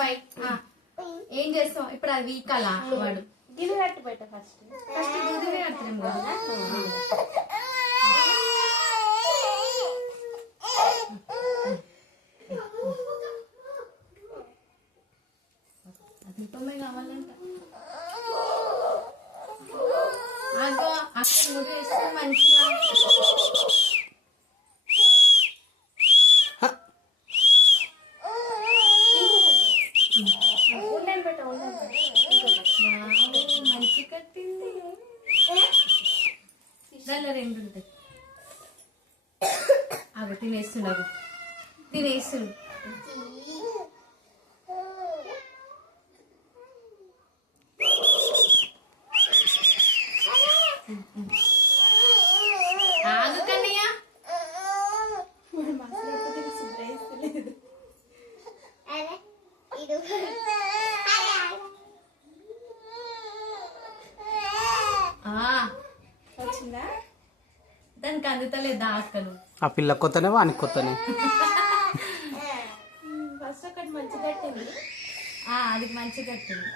By by. ఏం చేస్తాం ఇప్పుడు? అది వీకాలా వాడు గిన్నె కట్టి పెట్ట ఫస్ట్ దూదమే కడుతున్నాం కదా. దీపమే కావాలంట. అగో అక్కడ ముడి వేస్తే మంచిగా. మంచి కట్టింది. దానిలో 2 ఉంటాయి. అవి తినేస్తున్నావు, తినేస్తుంది. ఆగు కన్నయ్య. వచ్చిందా? దానికి అందుతలేదా ఆకలు? ఆ పిల్ల కొత్తనే వానికి కొత్తనే. ఫస్ట్ ఒకటి మంచి కట్టింది. అది మంచి కట్టింది.